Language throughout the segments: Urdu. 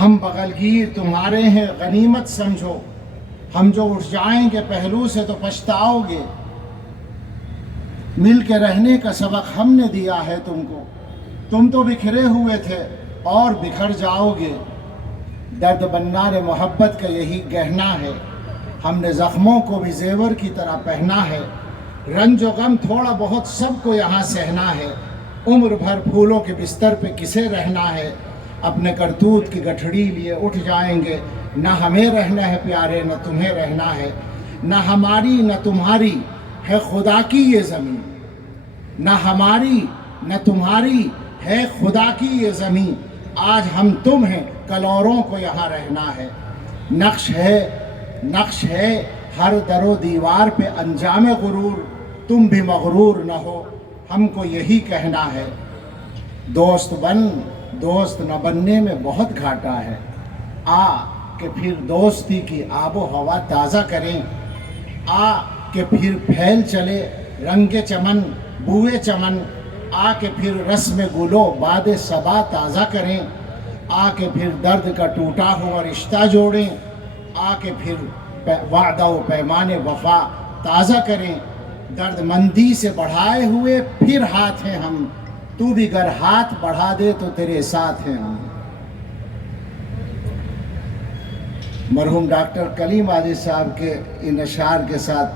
ہم بغلگیر تمہارے ہیں غنیمت سمجھو، ہم جو اٹھ جائیں گے پہلو سے تو پچھتاؤ گے، مل کے رہنے کا سبق ہم نے دیا ہے تم کو، تم تو بکھرے ہوئے تھے اور بکھر جاؤ گے، درد بنار محبت کا یہی گہنا ہے، ہم نے زخموں کو بھی زیور کی طرح پہنا ہے، رنج و غم تھوڑا بہت سب کو یہاں سہنا ہے، عمر بھر پھولوں کے بستر پہ کسے رہنا ہے، اپنے کرتوت کی گٹھڑی لیے اٹھ جائیں گے، نہ ہمیں رہنا ہے پیارے نہ تمہیں رہنا ہے، نہ ہماری نہ تمہاری ہے خدا کی یہ زمین، نہ ہماری نہ تمہاری ہے خدا کی یہ زمین، آج ہم تم ہیں کل اوروں کو یہاں رہنا ہے، نقش ہے ہر در و دیوار پہ انجام غرور، تم بھی مغرور نہ ہو ہم کو یہی کہنا ہے، دوست بن دوست نہ بننے میں بہت گھاٹا ہے، آ کہ پھر دوستی کی آب و ہوا تازہ کریں، آ کہ پھر پھیل چلے رنگ چمن بوئے چمن، آ کہ پھر رسم گلو باد صبا تازہ کریں، آ کہ پھر درد کا ٹوٹا ہوا رشتہ جوڑیں، آ کہ پھر وعدہ و پیمان وفا تازہ کریں، درد مندی سے بڑھائے ہوئے پھر ہاتھ ہیں ہم، تو بھی گر ہاتھ بڑھا دے تو تیرے ساتھ ہیں ہم۔ مرحوم ڈاکٹر کلیم عاجز صاحب کے ان اشعار کے ساتھ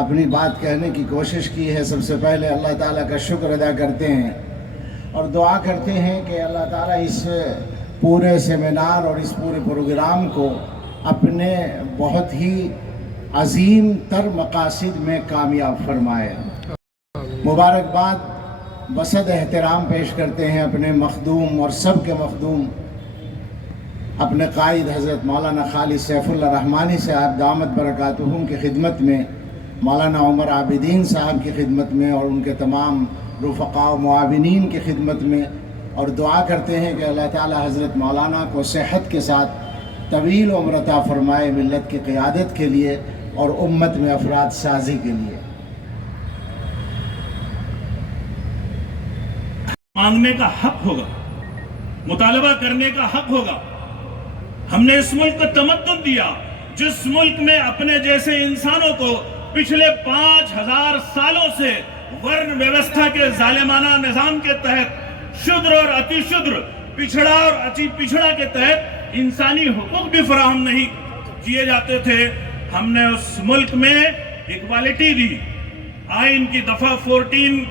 اپنی بات کہنے کی کوشش کی ہے۔ سب سے پہلے اللہ تعالیٰ کا شکر ادا کرتے ہیں اور دعا کرتے ہیں کہ اللہ تعالیٰ اس پورے سیمینار اور اس پورے پروگرام کو اپنے بہت ہی عظیم تر مقاصد میں کامیاب فرمائے۔ مبارکباد بصد احترام پیش کرتے ہیں اپنے مخدوم اور سب کے مخدوم اپنے قائد حضرت مولانا خالد سیف اللہ رحمانی صاحب دامت برکاتہم کی خدمت میں، مولانا عمر عابدین صاحب کی خدمت میں اور ان کے تمام رفقاء و معاونین کی خدمت میں، اور دعا کرتے ہیں کہ اللہ تعالی حضرت مولانا کو صحت کے ساتھ طویل عمر عطا فرمائے، ملت کی قیادت کے لیے اور امت میں افراد سازی کے لیے۔ مانگنے کا حق ہوگا، مطالبہ کرنے کا حق ہوگا۔ ہم نے اس ملک کو تمدن دیا جس ملک میں اپنے جیسے انسانوں کو پچھلے 5000 سالوں سے ورن ویوستھا کے ظالمانہ نظام کے تحت شودر اور اتی شودر، پچھڑا اور اتی پچھڑا کے تحت انسانی حقوق بھی فراہم نہیں کیے جاتے تھے۔ ہم نے اس ملک میں ایکوالٹی دی، آئین کی دفعہ 14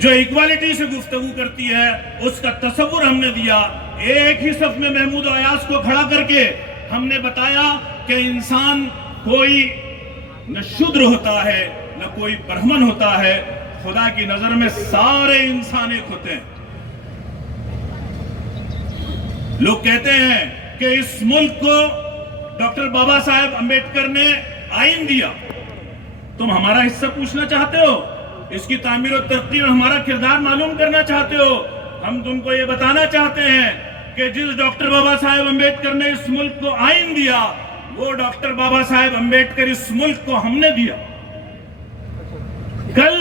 جو ایکوالٹی سے گفتگو کرتی ہے اس کا تصور ہم نے دیا۔ ایک ہی صف میں محمود و ایاز کو کھڑا کر کے ہم نے بتایا کہ انسان کوئی نہ شودر ہوتا ہے نہ کوئی برہمن ہوتا ہے، خدا کی نظر میں سارے انسان ایک ہوتے ہیں۔ لوگ کہتے ہیں کہ اس ملک کو ڈاکٹر بابا صاحب امبیڈکر نے آئین دیا، تم ہمارا حصہ پوچھنا چاہتے ہو؟ اس کی تعمیر و ترقی میں ہمارا کردار معلوم کرنا چاہتے ہو؟ ہم تم کو یہ بتانا چاہتے ہیں کہ جس ڈاکٹر بابا صاحب امبیڈکر نے اس ملک کو آئین دیا، وہ ڈاکٹر بابا صاحب امبیڈکر اس ملک کو ہم نے دیا۔ کل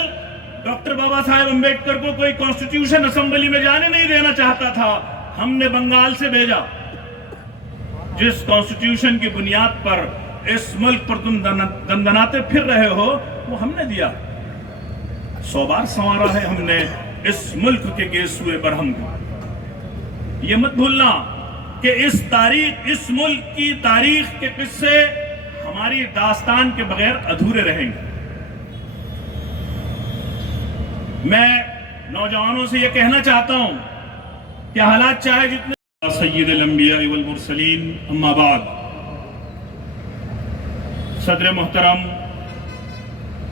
ڈاکٹر بابا صاحب امبیڈکر کو کوئی کانسٹیٹیوشن اسمبلی میں جانے نہیں دینا چاہتا تھا، ہم نے بنگال سے بھیجا۔ جس کانسٹیٹیوشن کی بنیاد پر اس ملک پر تم دندناتے پھر رہے ہو وہ ہم نے دیا۔ 100 بار سنوارا ہے ہم نے اس ملک کے گیسوئے برہم کو۔ یہ مت بھولنا کہ اس ملک کی تاریخ کے قصے ہماری داستان کے بغیر ادھورے رہیں گے۔ میں نوجوانوں سے یہ کہنا چاہتا ہوں کہ حالات چاہے جتنے سید الانبیاء والمرسلین، اما بعد، صدر محترم،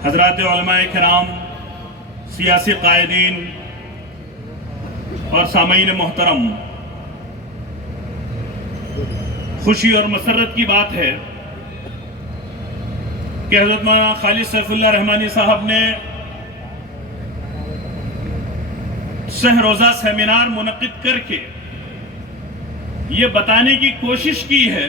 حضرات علماء کرام، سیاسی قائدین اور سامعین محترم، خوشی اور مسرت کی بات ہے کہ حضرت مولانا خالد سیف اللہ رحمانی صاحب نے سہ روزہ سیمینار منعقد کر کے یہ بتانے کی کوشش کی ہے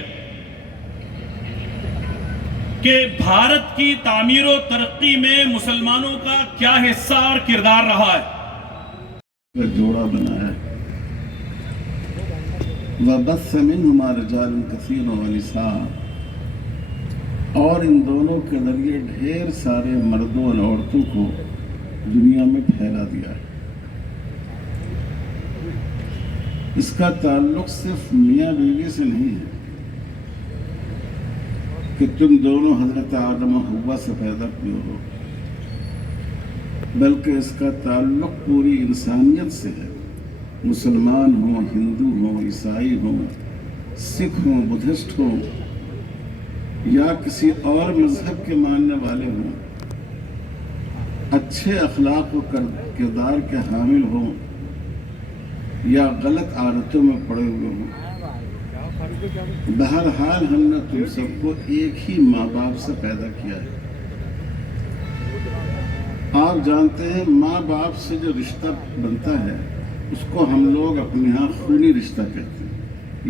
کہ بھارت کی تعمیر و ترقی میں مسلمانوں کا کیا حصہ اور کردار رہا ہے۔ جوڑا بنا ہے وبث منهما رجالا كثيرا ونساء، اور ان دونوں کے ذریعے ڈھیر سارے مردوں اور عورتوں کو دنیا میں پھیلا دیا ہے۔ اس کا تعلق صرف میاں بیوی سے نہیں ہے کہ تم دونوں حضرت آدم و حوا سے پیدا ہوئے ہو، بلکہ اس کا تعلق پوری انسانیت سے ہے، مسلمان ہوں، ہندو ہوں، عیسائی ہوں، سکھ ہوں، بدھسٹ ہوں، یا کسی اور مذہب کے ماننے والے ہوں، اچھے اخلاق و کردار کے حامل ہوں یا غلط عادتوں میں پڑے ہوئے ہوں، بہرحال ہم نے تم سب کو ایک ہی ماں باپ سے پیدا کیا ہے۔ آپ جانتے ہیں ماں باپ سے جو رشتہ بنتا ہے اس کو ہم لوگ اپنے ہاں خونی رشتہ کہتے ہیں۔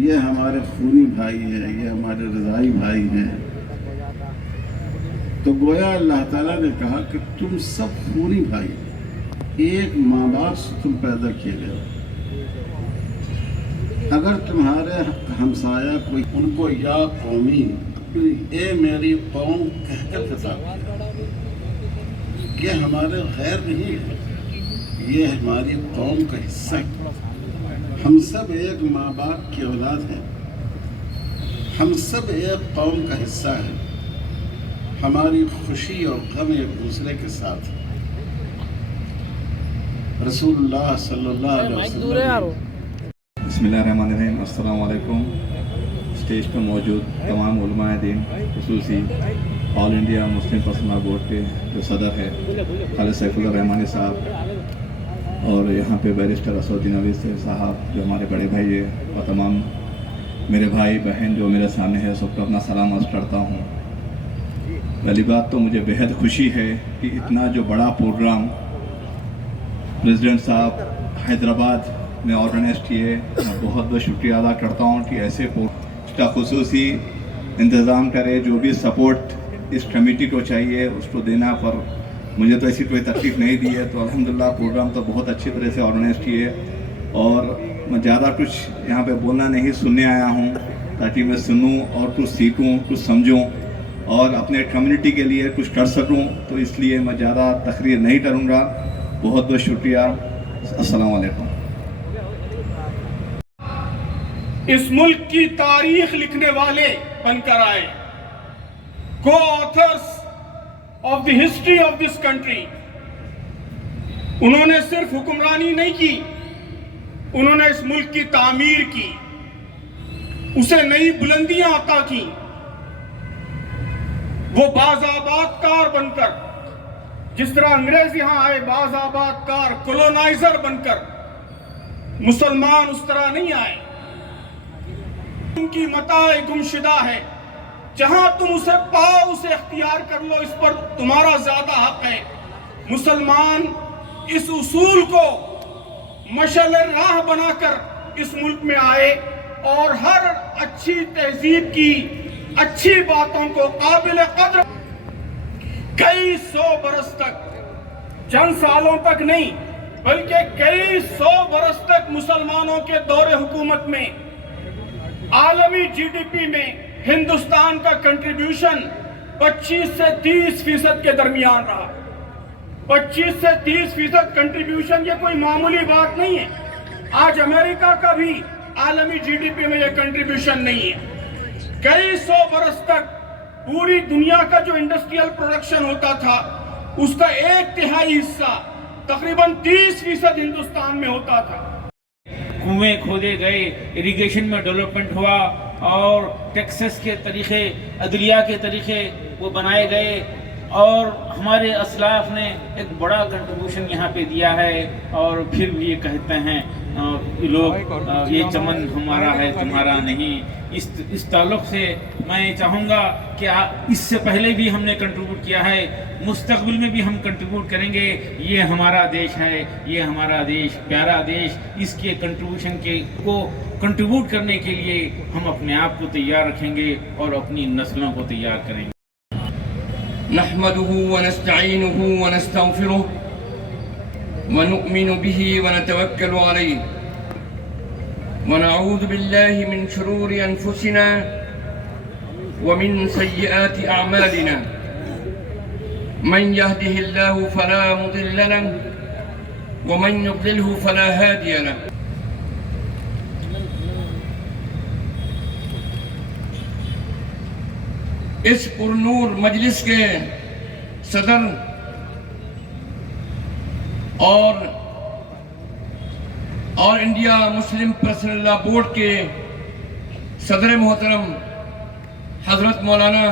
یہ ہمارے خونی بھائی ہیں، یہ ہمارے رضائی بھائی ہیں۔ تو گویا اللہ تعالیٰ نے کہا کہ تم سب خونی بھائی، ایک ماں باپ سے تم پیدا کیے گئے۔ اگر تمہارے ہمسایہ کوئی ان کو یا قومی، اے میری قوم کہہ کر خطاب، یہ ہمارے غیر نہیں ہے، یہ ہماری قوم کا حصہ ہے۔ ہم سب ایک ماں باپ کی اولاد ہیں، ہم سب ایک قوم کا حصہ ہیں، ہماری خوشی اور غم ایک دوسرے کے ساتھ ہے۔ رسول اللہ صلی اللہ علیہ وسلم بسم اللہ الرحمن الرحیم۔ السلام علیکم۔ اسٹیج پہ موجود تمام علماء دین، خصوصی آل انڈیا مسلم پرسنل بورڈ کے جو صدر ہے خالد سیف اللہ رحمانی صاحب، اور یہاں پہ بیرسٹر اسدالدین اویسی صاحب جو ہمارے بڑے بھائی ہیں، اور تمام میرے بھائی بہن جو میرے سامنے ہے، سب کو اپنا سلام عرض کرتا ہوں۔ پہلی بات تو مجھے بہت خوشی ہے کہ اتنا جو بڑا پروگرام پریزیڈنٹ صاحب حیدرآباد میں آرگنائز کیے، میں بہت بہت شکریہ ادا کرتا ہوں کہ ایسے کا خصوصی انتظام کرے۔ جو بھی سپورٹ اس کمیٹی کو چاہیے اس کو دینا، پر مجھے تو ایسی کوئی تکلیف نہیں دی ہے، تو الحمدللہ پروگرام تو بہت اچھی طرح سے آرگنائز کیے۔ اور میں زیادہ کچھ یہاں پہ بولنا نہیں، سننے آیا ہوں تاکہ میں سنوں اور کچھ سیکھوں، کچھ سمجھوں اور اپنے کمیونٹی کے لیے کچھ کر سکوں، تو اس لیے میں زیادہ تقریر نہیں کروں گا۔ بہت بہت شکریہ۔ السلام علیکم۔ اس ملک کی تاریخ لکھنے والے بن کر آئے، کو authors of the history of this country. انہوں نے صرف حکمرانی نہیں کی، انہوں نے اس ملک کی تعمیر کی، اسے نئی بلندیاں عطا کی۔ وہ باز آباد کار بن کر، جس طرح انگریز یہاں آئے باز آباد کار کولونائزر بن کر، مسلمان اس طرح نہیں آئے۔ ان کی متاع گمشدہ ہے، جہاں تم اسے پاؤ اسے اختیار کر لو، اس پر تمہارا زیادہ حق ہے۔ مسلمان اس اصول کو مشعل راہ بنا کر اس ملک میں آئے اور ہر اچھی تہذیب کی اچھی باتوں کو قابل قدر کئی سو برس تک، چند سالوں تک نہیں بلکہ کئی سو برس تک مسلمانوں کے دور حکومت میں عالمی جی ڈی پی میں ہندوستان کا کنٹریبیوشن 25 سے 30% کے درمیان رہا۔ 25 سے 30% کنٹریبیوشن یہ کوئی معمولی بات نہیں ہے۔ آج امریکہ کا بھی عالمی جی ڈی پی میں یہ کنٹریبیوشن نہیں ہے۔ کئی سو برس تک پوری دنیا کا جو انڈسٹریل پروڈکشن ہوتا تھا اس کا 1/3 حصہ تقریباً 30% ہندوستان میں ہوتا تھا۔ کنویں کھودے گئے، اریگیشن میں ڈیولپمنٹ ہوا، اور ٹیکسس کے طریقے، عدلیہ کے طریقے وہ بنائے گئے، اور ہمارے اسلاف نے ایک بڑا کنٹریبیوشن یہاں پہ دیا ہے۔ اور پھر بھی یہ کہتے ہیں لوگ یہ چمن ہمارا ہے تمہارا نہیں۔ اس تعلق سے میں چاہوں گا کہ اس سے پہلے بھی ہم نے کنٹریبیوٹ کیا ہے، مستقبل میں بھی ہم کنٹریبیوٹ کریں گے۔ یہ ہمارا دیش ہے، یہ ہمارا دیش، پیارا دیش۔ اس کے کنٹریبیوشن کو کنٹریبیوٹ کرنے کے لیے ہم اپنے آپ کو تیار رکھیں گے اور اپنی نسلوں کو تیار کریں گے۔ نحمده ونستعينه ونستغفره ونؤمن به ونتوكل عليه ونعوذ بالله من شرور أنفسنا ومن سيئات أعمالنا من يهده الله فلا مضل له ومن يضلله فلا هادي له. اس پرنور مجلس کے صدر اور آل انڈیا مسلم پرسنل لا بورڈ کے صدر محترم حضرت مولانا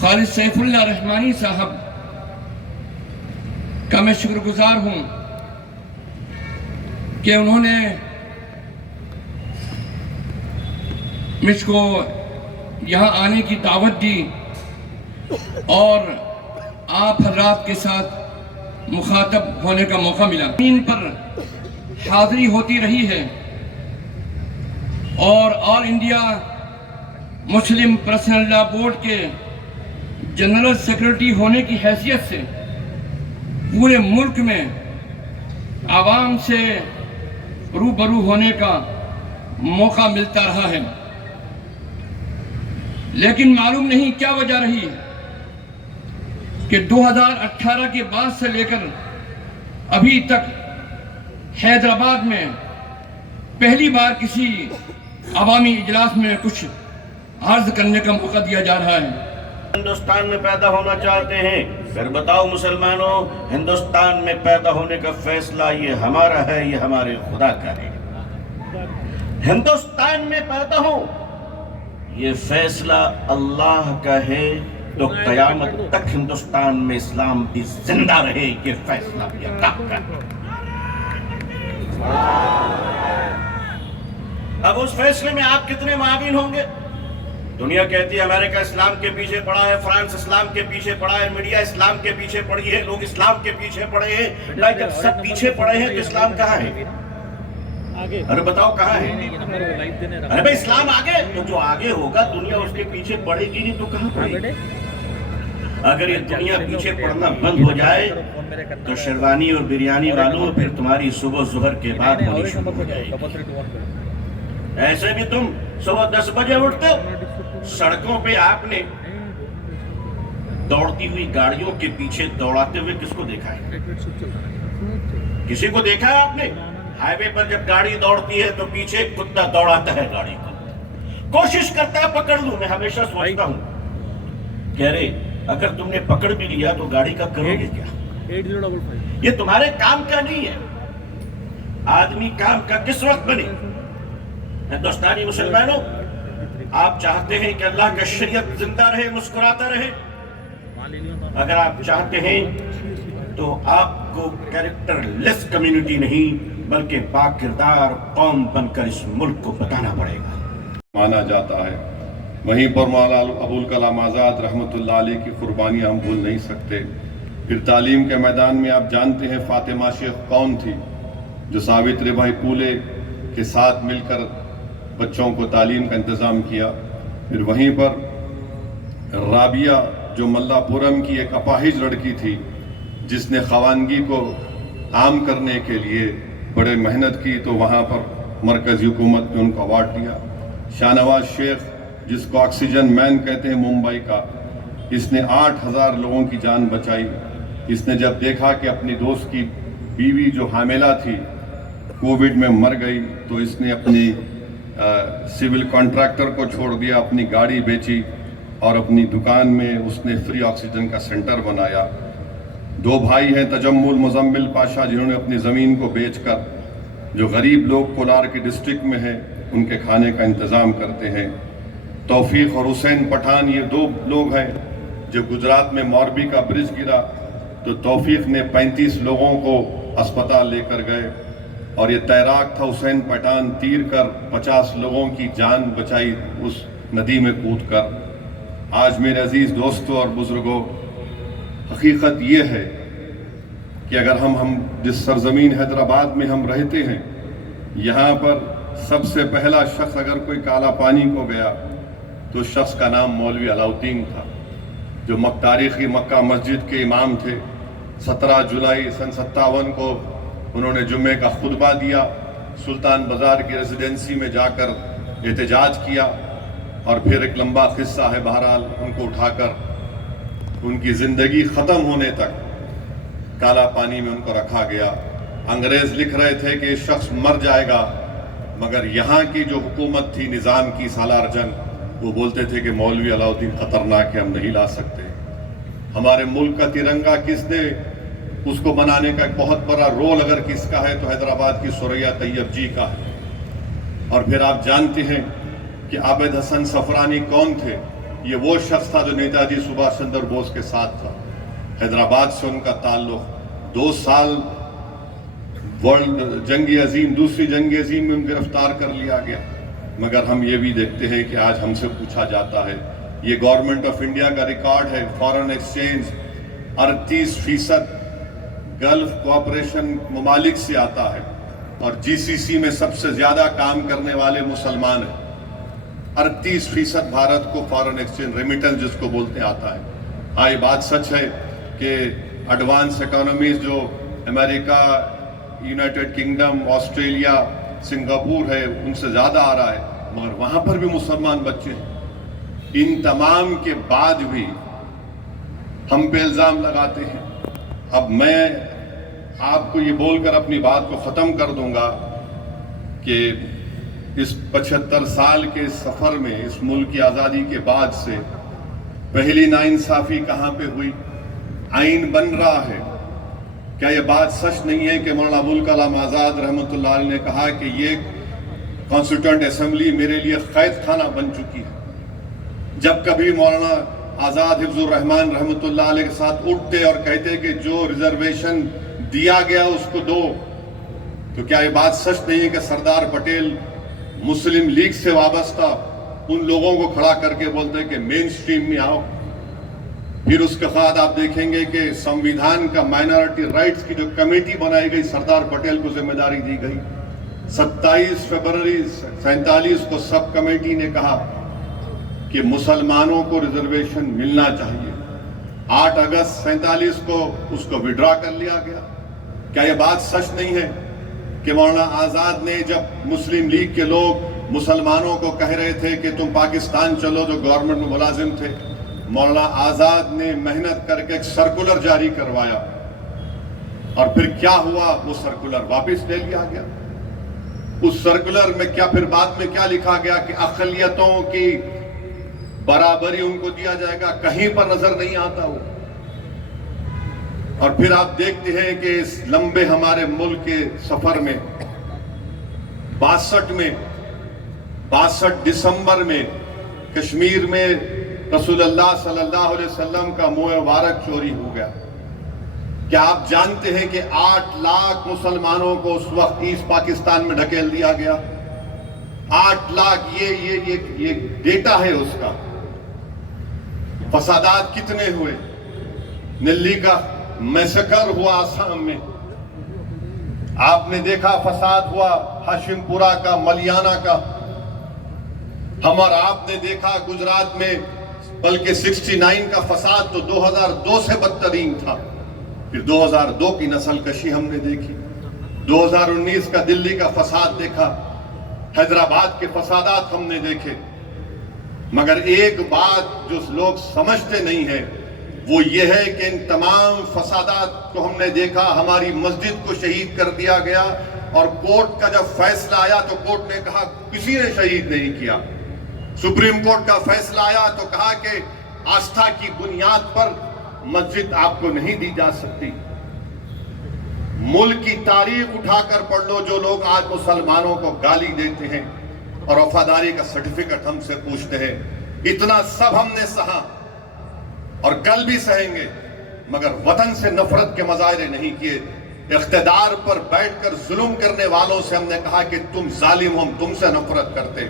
خالد سیف اللہ رحمانی صاحب کا میں شکر گزار ہوں کہ انہوں نے مجھ کو یہاں آنے کی دعوت دی اور آپ حضرات کے ساتھ مخاطب ہونے کا موقع ملا. زمین پر حاضری ہوتی رہی ہے اور آل انڈیا مسلم پرسنل لا بورڈ کے جنرل سیکرٹری ہونے کی حیثیت سے پورے ملک میں عوام سے روبرو ہونے کا موقع ملتا رہا ہے. لیکن معلوم نہیں کیا وجہ رہی کہ 2018 کے بعد سے لے کر ابھی تک حیدرآباد میں پہلی بار کسی عوامی اجلاس میں کچھ عرض کرنے کا موقع دیا جا رہا ہے. ہندوستان میں پیدا ہونا چاہتے ہیں، پھر بتاؤ مسلمانوں، ہندوستان میں پیدا ہونے کا فیصلہ یہ ہمارا ہے، یہ ہمارے خدا کا ہے. ہندوستان میں پیدا ہو یہ فیصلہ اللہ کا ہے، تو قیامت تک ہندوستان میں اسلام بھی زندہ رہے، یہ فیصلہ بھی اللہ کا ہے. اب اس فیصلے میں آپ کتنے معاون ہوں گے؟ دنیا کہتی ہے امریکہ اسلام کے پیچھے پڑا ہے، فرانس اسلام کے پیچھے پڑا ہے، میڈیا اسلام کے پیچھے پڑی ہے، لوگ اسلام کے پیچھے پڑے ہیں. جب سب پیچھے پڑے ہیں تو اسلام کہاں ہے؟ ارے بتاؤ کہاں ہے؟ ارے بھائی اسلام آگے، تو جو آگے ہوگا دنیا اس کے پیچھے پڑے گی نہیں تو کہاں پڑے گی؟ اگر یہ دنیا پیچھے پڑنا بند ہو جائے تو شیروانی اور بریانی والوں پھر تمہاری صبح ظہر کے بعد ہونی شروع ہو جائے گی. ایسے بھی تم صبح 10 بجے اٹھتے ہو، سڑکوں پہ آپ نے دوڑتی ہوئی گاڑیوں کے پیچھے دوڑاتے ہوئے کس کو دیکھا ہے؟ کسی کو دیکھا ہے آپ نے؟ ہائی وے پر جب گاڑی دوڑتی ہے تو پیچھے کتا دوڑاتا ہے گاڑی کو، کوشش کرتا ہے پکڑ لوں. میں ہمیشہ سوچتا ہوں کہ ارے اگر تم نے پکڑ بھی لیا تو گاڑی کا کرو گے کیا؟ یہ تمہارے کام کا نہیں ہے. آدمی کام کا کس وقت بنے؟ ہندوستانی مسلمانوں، آپ چاہتے ہیں کہ اللہ کا شریعت زندہ رہے، مسکراتا رہے؟ اگر آپ چاہتے ہیں تو آپ کو کریکٹر لیس کمیونٹی نہیں بلکہ پاک کردار قوم بن کر اس ملک کو بتانا پڑے گا. مانا جاتا ہے. وہیں پر مولانا ابوالکلام آزاد رحمۃ اللہ علیہ کی قربانیاں ہم بھول نہیں سکتے. پھر تعلیم کے میدان میں آپ جانتے ہیں فاطمہ شیخ کون تھی، جو ساوتری بائی پھولے کے ساتھ مل کر بچوں کو تعلیم کا انتظام کیا. پھر وہیں پر رابعہ جو ملا پورم کی ایک اپاہج لڑکی تھی جس نے خوانگی کو عام کرنے کے لیے بڑے محنت کی، تو وہاں پر مرکزی حکومت نے ان کو ایوارڈ دیا. شاہ نواز شیخ جس کو آکسیجن مین کہتے ہیں ممبئی کا، اس نے 8000 لوگوں کی جان بچائی. اس نے جب دیکھا کہ اپنی دوست کی بیوی جو حاملہ تھی کووڈ میں مر گئی تو اس نے اپنی سول کانٹریکٹر کو چھوڑ دیا، اپنی گاڑی بیچی اور اپنی دکان میں اس نے فری آکسیجن کا سینٹر بنایا. 2 بھائی ہیں تجمل مزمل پاشا جنہوں نے اپنی زمین کو بیچ کر جو غریب لوگ کولار کے ڈسٹرکٹ میں ہیں ان کے کھانے کا انتظام کرتے ہیں. توفیق اور حسین پٹھان یہ 2 لوگ ہیں. جب گجرات میں موربی کا برج گرا تو توفیق نے 35 لوگوں کو اسپتال لے کر گئے اور یہ تیراک تھا حسین پٹھان، تیر کر 50 لوگوں کی جان بچائی اس ندی میں کود کر. آج میرے عزیز دوستوں اور بزرگوں، حقیقت یہ ہے کہ اگر ہم جس سرزمین حیدرآباد میں ہم رہتے ہیں، یہاں پر سب سے پہلا شخص اگر کوئی کالا پانی کو گیا تو اس شخص کا نام مولوی علاؤ الدین تھا، جو تاریخی مکہ مسجد کے امام تھے. 17 جولائی سن 57 کو انہوں نے جمعے کا خطبہ دیا. سلطان بازار کی ریزیڈنسی میں جا کر احتجاج کیا اور پھر ایک لمبا قصہ ہے. بہرحال ان کو اٹھا کر ان کی زندگی ختم ہونے تک کالا پانی میں ان کو رکھا گیا. انگریز لکھ رہے تھے کہ یہ شخص مر جائے گا، مگر یہاں کی جو حکومت تھی نظام کی سالار جنگ، وہ بولتے تھے کہ مولوی علاؤالدین خطرناک ہے، ہم نہیں لا سکتے. ہمارے ملک کا ترنگا کس نے اس کو بنانے کا ایک بہت بڑا رول اگر کس کا ہے تو حیدرآباد کی ثریا طیب جی کا ہے. اور پھر آپ جانتے ہیں کہ عابد حسن صفرانی کون تھے؟ یہ وہ شخص تھا جو نیتا جی سبھاش چندر بوس کے ساتھ تھا. حیدرآباد سے ان کا تعلق. 2 سال ورلڈ جنگ عظیم، دوسری جنگ عظیم میں گرفتار کر لیا گیا. مگر ہم یہ بھی دیکھتے ہیں کہ آج ہم سے پوچھا جاتا ہے، یہ گورنمنٹ آف انڈیا کا ریکارڈ ہے، فارن ایکسچینج 38% گلف کوآپریشن ممالک سے آتا ہے اور جی سی سی میں سب سے زیادہ کام کرنے والے مسلمان ہیں. 38% بھارت کو فارن ایکسچینج ریمیٹنس جس کو بولتے آتا ہے. ہاں، یہ بات سچ ہے کہ ایڈوانس اکانومیز جو امریکہ، یونائٹڈ کنگڈم، آسٹریلیا، سنگاپور ہے، ان سے زیادہ آ رہا ہے، مگر وہاں پر بھی مسلمان بچے ہیں. ان تمام کے بعد بھی ہم پہ الزام لگاتے ہیں. اب میں آپ کو یہ بول کر اپنی بات کو ختم کر دوں گا کہ اس 75 سال کے سفر میں، اس ملک کی آزادی کے بعد سے پہلی ناانصافی کہاں پہ ہوئی؟ آئین بن رہا ہے. کیا یہ بات سچ نہیں ہے کہ مولانا ابوالکلام آزاد رحمۃ اللہ علیہ نے کہا کہ یہ کانسٹیٹیوئنٹ اسمبلی میرے لیے قید خانہ بن چکی ہے؟ جب کبھی مولانا آزاد حفظ الرحمان رحمۃ اللہ علیہ کے ساتھ اٹھتے اور کہتے کہ جو ریزرویشن دیا گیا اس کو دو، تو کیا یہ بات سچ نہیں ہے کہ سردار پٹیل مسلم لیگ سے وابستہ ان لوگوں کو کھڑا کر کے بولتے کہ مین سٹریم میں آؤ؟ پھر اس کے بعد آپ دیکھیں گے کہ سمویدھان کا مائنورٹی رائٹس کی جو کمیٹی بنائی گئی، سردار پٹیل کو ذمہ داری دی گئی. 27 فروری 47 کو سب کمیٹی نے کہا کہ مسلمانوں کو ریزرویشن ملنا چاہیے. 8 اگست 47 کو اس کو وڈرا کر لیا گیا. کیا یہ بات سچ نہیں ہے کہ مولانا آزاد نے جب مسلم لیگ کے لوگ مسلمانوں کو کہہ رہے تھے کہ تم پاکستان چلو، جو گورنمنٹ میں ملازم تھے، مولانا آزاد نے محنت کر کے ایک سرکولر جاری کروایا، اور پھر کیا ہوا؟ وہ سرکولر واپس لے لیا گیا. اس سرکولر میں کیا پھر بعد میں کیا لکھا گیا کہ اقلیتوں کی برابری ان کو دیا جائے گا؟ کہیں پر نظر نہیں آتا وہ. اور پھر آپ دیکھتے ہیں کہ اس لمبے ہمارے ملک کے سفر میں 62 دسمبر میں کشمیر میں رسول اللہ صلی اللہ علیہ وسلم کا منہ مبارک چوری ہو گیا. کیا آپ جانتے ہیں کہ 8 لاکھ مسلمانوں کو اس وقت ایسٹ پاکستان میں ڈھکیل دیا گیا؟ 8 لاکھ، یہ ڈیٹا ہے اس کا. فسادات کتنے ہوئے؟ نلی کا میسکر ہوا آسام میں، آپ نے دیکھا فساد ہوا ہاشم پورہ کا، ملیانہ کا. ہم اور آپ نے دیکھا گجرات میں، بلکہ 69 کا فساد تو 2002 سے بدترین تھا. پھر 2002 کی نسل کشی ہم نے دیکھی. 2019 کا دلی کا فساد دیکھا، حیدرآباد کے فسادات ہم نے دیکھے. مگر ایک بات جو لوگ سمجھتے نہیں ہیں وہ یہ ہے کہ ان تمام فسادات کو ہم نے دیکھا. ہماری مسجد کو شہید کر دیا گیا، اور کورٹ کا جب فیصلہ آیا تو کورٹ نے کہا کسی نے شہید نہیں کیا. سپریم کورٹ کا فیصلہ آیا تو کہا کہ آستھا کی بنیاد پر مسجد آپ کو نہیں دی جا سکتی. ملک کی تاریخ اٹھا کر پڑھ لو، جو لوگ آج مسلمانوں کو گالی دیتے ہیں اور وفاداری کا سرٹیفکیٹ ہم سے پوچھتے ہیں. اتنا سب ہم نے سہا اور کل بھی سہیں گے، مگر وطن سے نفرت کے مظاہرے نہیں کیے. اقتدار پر بیٹھ کر ظلم کرنے والوں سے ہم نے کہا کہ تم ظالم ہو، ہم تم سے نفرت کرتے.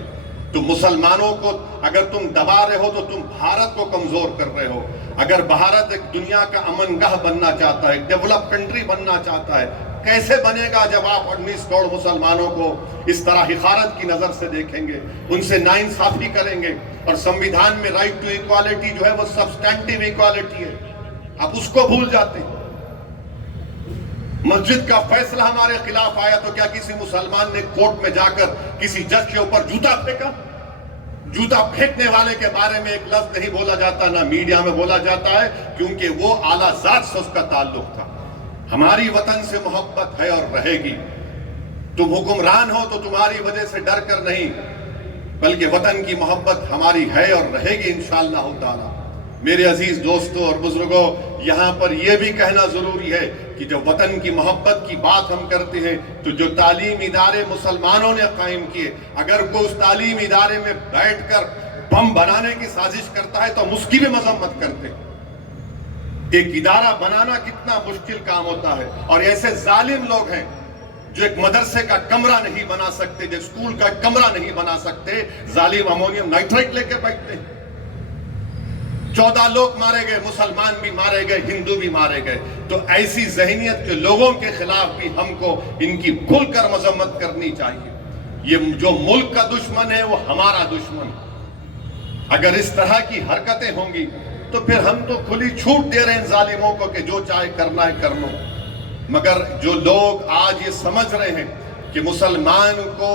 تم مسلمانوں کو اگر تم دبا رہے ہو تو تم بھارت کو کمزور کر رہے ہو. اگر بھارت ایک دنیا کا امن گاہ بننا چاہتا ہے، ایک ڈیولپ کنٹری بننا چاہتا ہے، کیسے بنے گا جب آپ 19 کروڑ مسلمانوں کو اس طرح حقارت کی نظر سے دیکھیں گے، ان سے ناانصافی کریں گے؟ اور سمویدھان میں رائٹ ٹو ایکوالٹی جو ہے وہ سبسٹینٹیو ایکوالٹی ہے، آپ اس کو بھول جاتے ہیں. مسجد کا فیصلہ ہمارے خلاف آیا تو کیا کسی مسلمان نے کورٹ میں جا کر کسی جج کے اوپر جوتا پھینکا؟ جوتا پھینکنے والے کے بارے میں ایک لفظ نہیں بولا جاتا، نہ میڈیا میں بولا جاتا ہے، کیونکہ وہ اعلیٰ ذات سے اس کا تعلق تھا۔ ہماری وطن سے محبت ہے اور رہے گی۔ تم حکمران ہو تو تمہاری وجہ سے ڈر کر نہیں، بلکہ وطن کی محبت ہماری ہے اور رہے گی انشاءاللہ تعالی۔ میرے عزیز دوستوں اور بزرگوں، یہاں پر یہ بھی کہنا ضروری ہے کہ جب وطن کی محبت کی بات ہم کرتے ہیں تو جو تعلیم ادارے مسلمانوں نے قائم کیے، اگر کوئی اس تعلیم ادارے میں بیٹھ کر بم بنانے کی سازش کرتا ہے تو ہم اس کی بھی مذمت کرتے ہیں۔ ایک ادارہ بنانا کتنا مشکل کام ہوتا ہے، اور ایسے ظالم لوگ ہیں جو ایک مدرسے کا کمرہ نہیں بنا سکتے، جو اسکول کا کمرہ نہیں بنا سکتے، ظالم امونیم نائٹریٹ لے کے بیٹھتے ہیں۔ 14 لوگ مارے گئے، مسلمان بھی مارے گئے، ہندو بھی مارے گئے۔ تو ایسی ذہنیت کے لوگوں کے خلاف بھی ہم کو ان کی کھل کر مذمت کرنی چاہیے۔ یہ جو ملک کا دشمن ہے وہ ہمارا دشمن ہے۔ اگر اس طرح کی حرکتیں ہوں گی تو پھر ہم تو کھلی چھوٹ دے رہے ہیں ظالموں کو کہ جو چاہے کرنا ہے کر لو۔ مگر جو لوگ آج یہ سمجھ رہے ہیں کہ مسلمان کو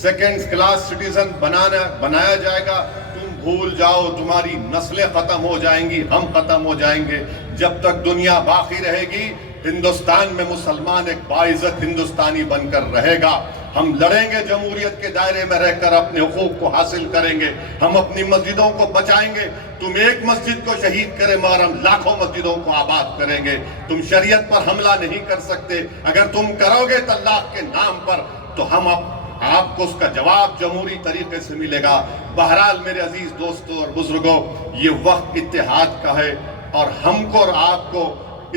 سیکنڈ کلاس سٹیزن بنایا جائے گا، تم بھول جاؤ، تمہاری نسلیں ختم ہو جائیں گی، ہم ختم ہو جائیں گے۔ جب تک دنیا باقی رہے گی ہندوستان میں مسلمان ایک باعزت ہندوستانی بن کر رہے گا۔ ہم لڑیں گے، جمہوریت کے دائرے میں رہ کر اپنے حقوق کو حاصل کریں گے، ہم اپنی مسجدوں کو بچائیں گے۔ تم ایک مسجد کو شہید کرے مگر ہم لاکھوں مسجدوں کو آباد کریں گے۔ تم شریعت پر حملہ نہیں کر سکتے، اگر تم کرو گے طلاق کے نام پر تو ہم آپ کو اس کا جواب جمہوری طریقے سے ملے گا۔ بہرحال میرے عزیز دوستوں اور بزرگوں، یہ وقت اتحاد کا ہے، اور ہم کو اور آپ کو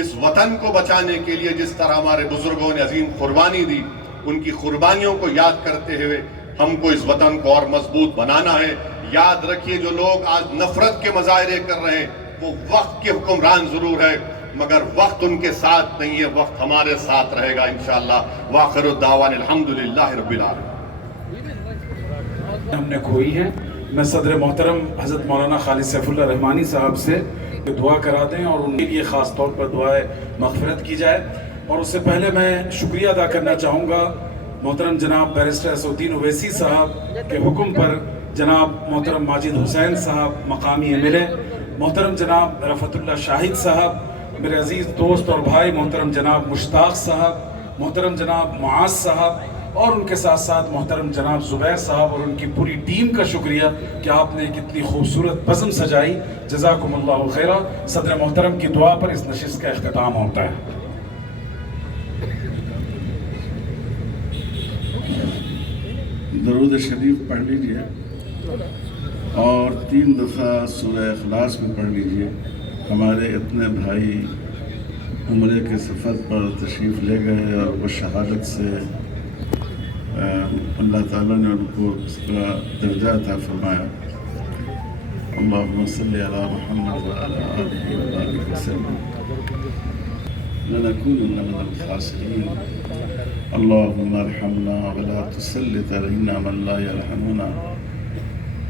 اس وطن کو بچانے کے لیے جس طرح ہمارے بزرگوں نے عظیم قربانی دی، ان کی قربانیوں کو یاد کرتے ہوئے ہم کو اس وطن کو اور مضبوط بنانا ہے۔ یاد رکھیے، جو لوگ آج نفرت کے مظاہرے کر رہے ہیں وہ وقت کے حکمران ضرور ہے، مگر وقت ان کے ساتھ نہیں ہے، وقت ہمارے ساتھ رہے گا انشاءاللہ۔ وآخر الدعوان الحمدللہ رب العالمین۔ ہم نے کھوئی ہے۔ میں صدر محترم حضرت مولانا خالد سیف اللہ رحمانی صاحب سے دعا کرا دیں اور ان کے لیے خاص طور پر دعائے مغفرت کی جائے۔ اور اس سے پہلے میں شکریہ ادا کرنا چاہوں گا محترم جناب بیرسٹر اسد الدین اویسی صاحب کے حکم پر جناب محترم ماجد حسین صاحب مقامی MLA، محترم جناب رفعت اللہ شاہد صاحب، میرے عزیز دوست اور بھائی محترم جناب مشتاق صاحب، محترم جناب معاذ صاحب، اور ان کے ساتھ ساتھ محترم جناب زبیر صاحب اور ان کی پوری ٹیم کا شکریہ کہ آپ نے کتنی خوبصورت بزم سجائی۔ جزاکم اللہ خیرہ۔ صدر محترم کی دعا پر اس نشست کا اختتام ہوتا ہے۔ درود شریف پڑھ لیجئے اور 3 دفعہ سورہ اخلاص میں پڑھ لیجئے۔ ہمارے اتنے بھائی عمرے کے سفر پر تشریف لے گئے اور وہ شہادت سے اللہ تعالیٰ نے ان کو اس کا درجہ عطا فرمایا۔ اللہم صلی علی محمد وعلی آلہ وبارک وسلم لنکونن من الخاسرین اللہم ارحمنا ولا تسلط علینا من لا یرحمنا۔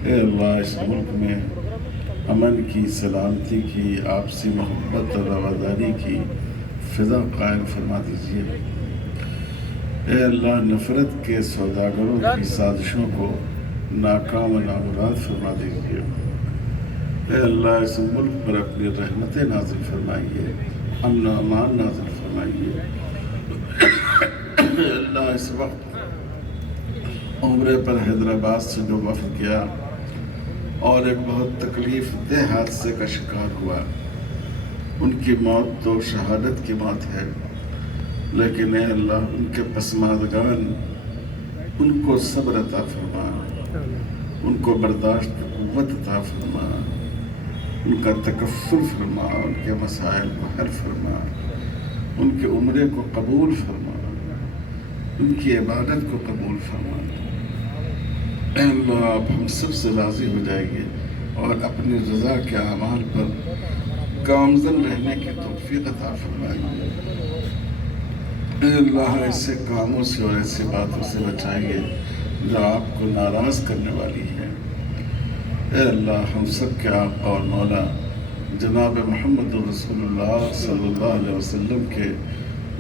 اے اللہ، اس ملک میں امن کی، سلامتی کی، آپسی محبت اور رواداری کی فضا قائم فرما دیجیے۔ اے اللہ، نفرت کے سوداگروں کی سازشوں کو ناکام و نامراد فرما دیجیے۔ اے اللہ، اس ملک پر اپنی رحمتیں نازل فرمائیے، امن و امان نازل فرمائیے۔ اے اللہ، اس وقت عمرے پر حیدرآباد سے جو وفد گیا اور ایک بہت تکلیف دہ حادثے کا شکار ہوا، ان کی موت تو شہادت کی موت ہے، لیکن اے اللہ، ان کے پسماندگان، ان کو صبر عطا فرما، ان کو برداشت کی قوت عطا فرما، ان کا تکفل فرما، ان کے مسائل کو حل فرما، ان کے عمرے کو قبول فرما، ان کی عبادت کو قبول فرما۔ اے اللہ، آپ ہم سب سے راضی ہو جائیے اور اپنی رضا کے اعمال پر گامزن رہنے کی توفیق عطا فرمائیے۔ اے اللہ، ایسے کاموں سے اور ایسی باتوں سے بچائیے جو آپ کو ناراض کرنے والی ہیں۔ اے اللہ، ہم سب کے آقا اور مولا جناب محمد رسول اللہ صلی اللہ علیہ وسلم کے